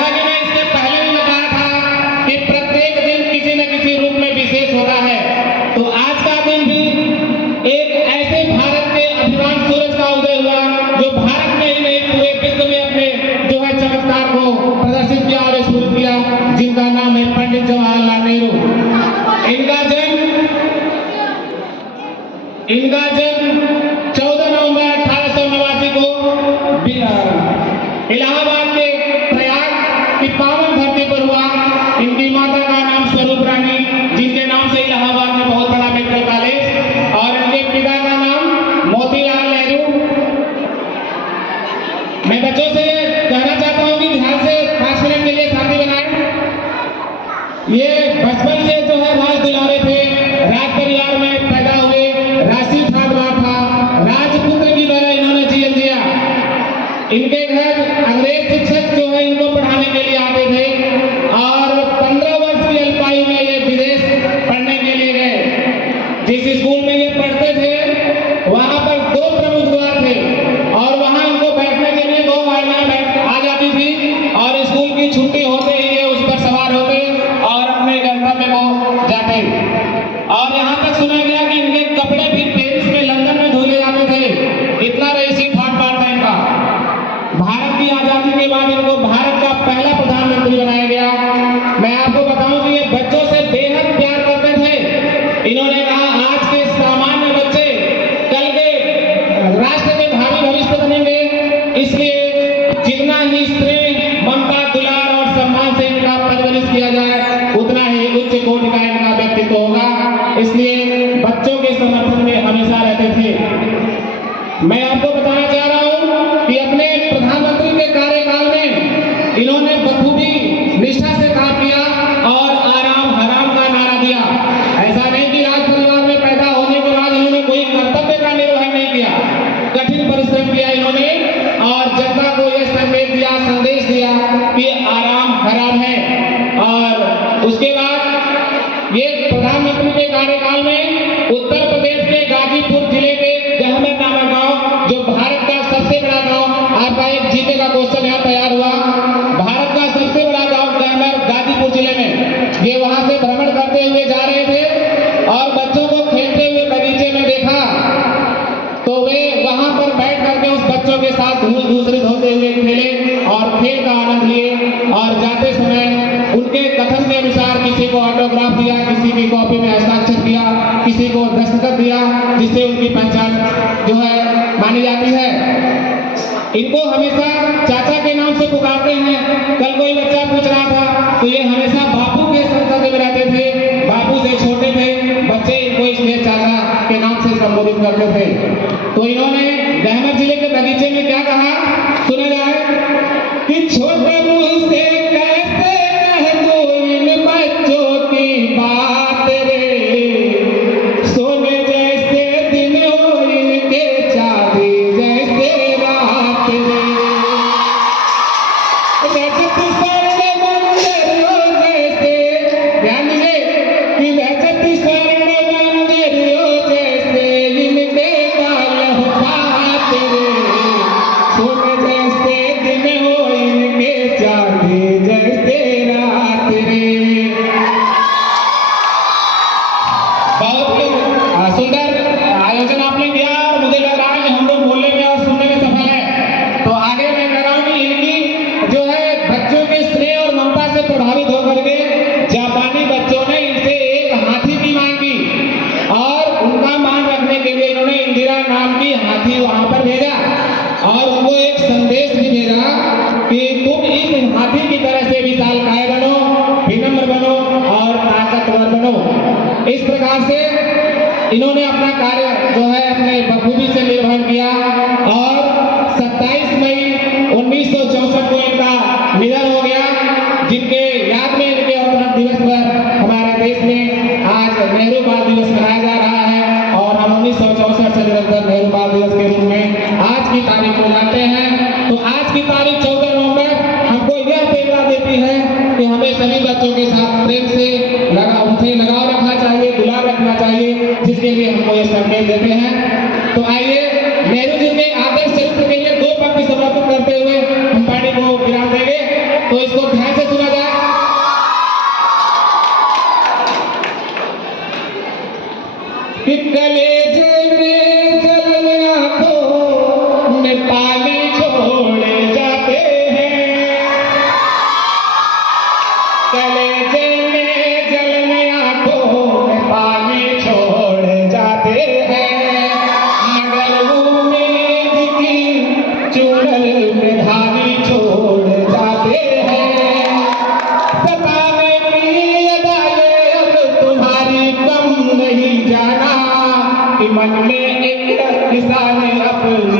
जैसा कि मैं इसके पहले भी बताया था कि प्रत्येक दिन किसी न किसी रूप में विशेष होता है, तो आज का दिन भी एक ऐसे भारत के अभिमान सूरज का उदय हुआ जो भारत में ही नहीं पूरे विश्व में अपने जो है चमत्कार को प्रदर्शित किया और स्फूर्त किया, जिनका नाम है पंडित जवाहरलाल नेहरू। इनका जन्म 14 नवंबर 1889 को इलाहाबाद के प्रयाग की पावन धरती पर हुआ। इनकी माता का नाम स्वरूप रानी, जिनके नाम से इलाहाबाद में बहुत बड़ा मेडिकल कॉलेज, और इनके पिता का नाम मोतीलाल नेहरू। मैं बच्चों से कहना चाहता हूं कि ध्यान से 5 मिनट के लिए शांति बनाएं। ये बचपन से जो है राज दुलारे थे, राज परिवार में पैदा हुए, राशि था, राजपुत्र की तरह इन्होंने जीवन जिया। इनके घर अंग्रेज शिक्षक जो है इनको पढ़ाने के लिए आते थे और 15 वर्ष की अल्पायु में ये विदेश पढ़ने के लिए गए। जिस स्कूल में ये पढ़ते थे वहां पर 2 प्रमुख द्वार थे और वहां इनको बैठने के लिए 2 गाड़ियां आ जाती थी और स्कूल की छुट्टी होते ही ये उस पर सवार होते और अपने गंतव्य को जाते। और यहाँ तक सुना गया कि इनके कपड़े भी पेरिस में, लंदन में धुले जाते थे। इतना रईसी ठाट बाट था इनका। भारत की आजादी के बाद इनको भारत का पहला प्रधानमंत्री बनाया गया। मैं आपको बताऊं कि ये बच्चों से बेहद प्यार करते थे। इन्होंने कहा आज के सामान्य बच्चे कल के राष्ट्र के भावी भविष्य बनेंगे, इसलिए जितना ही स्नेह, ममता, दुलार और सम्मान से इनका परवरिश किया जाए उतना ही उच्च कोटि का इनका व्यक्तित्व होगा। इसलिए बच्चों के समर्थन में हमेशा रहते थे। मैं आपको बताना चाह रहा हूं कि अपने प्रधानमंत्री के कार्यकाल में इन्होंने बखूबी निष्ठा से काम किया और आराम हराम का नारा दिया। ऐसा नहीं कि राज परिवार में पैदा होने के बाद इन्होंने कोई कर्तव्य का निर्वहन नहीं किया, कठिन परिश्रम किया इन्होंने और जनता को यह संदेश दिया कि आराम हराम है। और उसके बाद ये प्रधानमंत्री के कार्यकाल में उत्तर प्रदेश के गाजीपुर जिले के गहमर नामक गांव, जो भारत का सबसे बड़ा गांव, आपका एक जीके का क्वेश्चन यहाँ तैयार हुआ, भारत का सबसे बड़ा गांव गहमर गाजीपुर जिले में, ये वहां से भ्रमण करते हुए जा रहे थे और बच्चों को खेलते हुए बगीचे में देखा तो वे वहां पर बैठ करके उस बच्चों के साथ धूल होते हुए खेले और खेल का आनंद लिए। और जाते समय उनके कथन के अनुसार किसी को ऑटोग्राफ दिया, किसी की कॉपी में हस्ताक्षर किया, किसी को दस्तखत दिया, जिससे उनकी पहचान जो है मानी जाती है। इनको हमेशा चाचा के नाम से पुकारते हैं। कल कोई बच्चा पूछ रहा था तो ये हमेशा बापू के संपर्क में रहते थे, बापू से छोटे थे बच्चे, इनको इसलिए चाचा के नाम से संबोधित करते थे। तो इन्होंने गहमर जिले के बगीचे में क्या कहा, सुना जाए कि छोटे मुंह से कैसे कह दूं इन बच्चों की बात रे, सोने जैसे दिन हो इनके, चांदी जैसे रात रे, रजत स्वर्ण मंदिरों जैसे, ध्यान दीजिए कि रजत स्वर्ण मंदिरों जैसे इनके बाल हाथ रे, सोने जैसे दिन हो इनके, चांदी जैसे रात रे। बहुत सुंदर आयोजन आपने किया और मुझे लग रहा है कि हम लोग बोलने में और सुनने में सफल है। तो आगे मैं कह रहा हूं कि इनकी जो है बच्चों के स्नेह और ममता से प्रभावित होकर के जापानी बच्चों ने इनसे एक हाथी की मांग की और उनका मान रखने के लिए इन्होंने इंदिरा नाम की हाथी वहां पर भेजा और उनको एक संदेश भी भेजा कि तुम इस हाथी की तरह से विशालकाय बनो, विनम्र बनो और ताकतवर बनो। इस प्रकार से इन्होंने अपना कार्य जो है अपने बखूबी से निर्वहन किया और 27 मई 1964 को इनका निधन हो गया, जिनके याद में इनके अवतरण दिवस पर हमारे देश में आज नेहरू बाल दिवस मनाया जा रहा है और हम 1964 से निरंतर नेहरू बाल दिवस के रूप में आज की तारीख को जानते हैं। तो आज की तारीख 14 नवंबर हमको यह प्रेरणा देती है कि हमें सभी बच्चों के साथ प्रेम से उनसे लगाव रखना चाहिए, दुलार रखना चाहिए, जिसके लिए हमको ये संदेश देते हैं। तो आइए नेहरू जी के आदर्श चरित्र के लिए 2 पंक्ति समर्पित करते हुए हम पार्टी को विराम देंगे। तो इसको मन में एक किसान अपनी